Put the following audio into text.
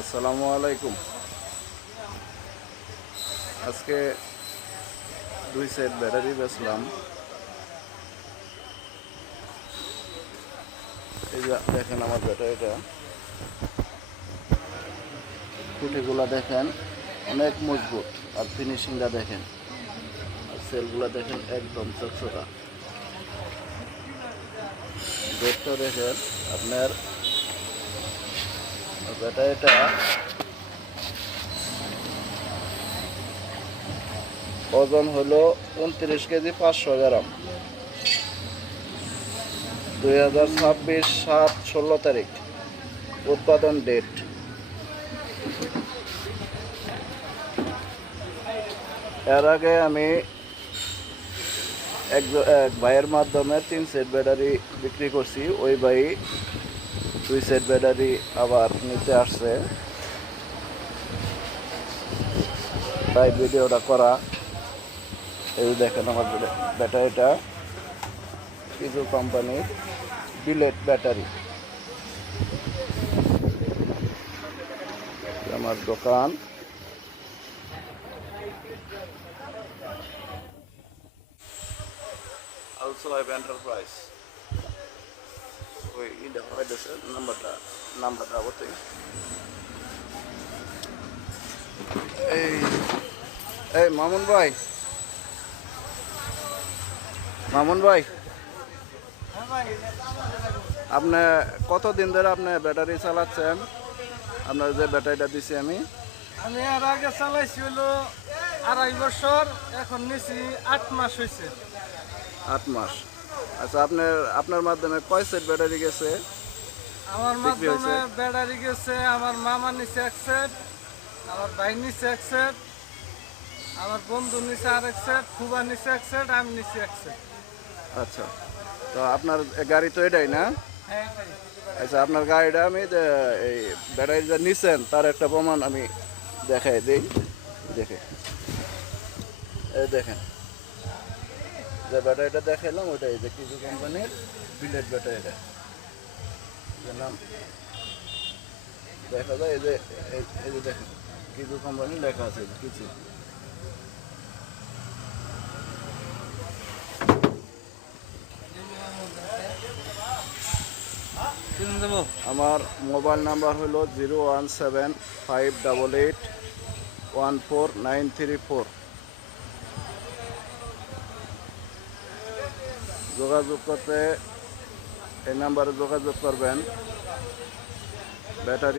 আসসালামু আলাইকুম। আজকে 2 সেট ব্যাটারি বেচলাম। এই যে দেখেন আমার ব্যাটারিটা, খুঁটিগুলা দেখেন অনেক মজবুত, আর ফিনিশিংটা দেখেন, আর সেলগুলা দেখেন একদম চকচকা। ডেটটা দেখেন আপনার ব্যাটারিটা ওজন হলো 29 কেজি 500 গ্রাম। 2026 7/16 তারিখ উৎপাদন ডেট। এর আগে আমি এক ভাইয়ের মাধ্যমে 3 সেট ব্যাটারি বিক্রি করছি। ওই ভাই 2 সেট ব্যাটারি আবার নিতে আসছে, তাই ভিডিওটা করা। এই দেখেন আমার ব্যাটারিটা কিছু কোম্পানির বিলেট ব্যাটারি। আমার দোকান আলসোলাইভ এন্টারপ্রাইজ। ওই এটা হয়েছে নাম্বারটা বলতে এই এই মামুন ভাই, আপনি কতদিন ধরে আপনি ব্যাটারি চালাচ্ছেন? আপনার যে ব্যাটারিটা দিছি আমি এর আগে চালাইছি হলো 2.5 বছর, এখন নিছি 8 মাস হয়েছে। 8 মাস। আচ্ছা, আপনার মাধ্যমে কয় সেট ব্যাটারি গেছে? আমার বিক্রি হয়েছে? মাধ্যমে ব্যাটারি গেছে, আমার মামা নিছে 1 সেট, আমার ভাই নিছে 1 সেট, আমার বন্ধু নিছে আরেক সেট, ফুবা নিছে 1 সেট, আমি নিছি 1 সেট। আচ্ছা, তো আপনার গাড়ি তো এটাই না? হ্যাঁ, এটাই। আচ্ছা, আপনার গাড়িটা আমি এই ব্যাটারি যে নিচ্ছেন তার একটা প্রমাণ আমি দেখাই দিই। দেখে এই দেখেন যে ব্যাটারিটা দেখাইলাম, ওইটাই যে কিছু কোম্পানির বিলেট ব্যাটারিটা যে নাম দেখা যায়। এই যে দেখেন কিছু কোম্পানি লেখা আছে কিছু। আমার মোবাইল নাম্বার হলো 01758814934। যোগাযোগ করতে এই নাম্বারে যোগাযোগ করবেন। ব্যাটারি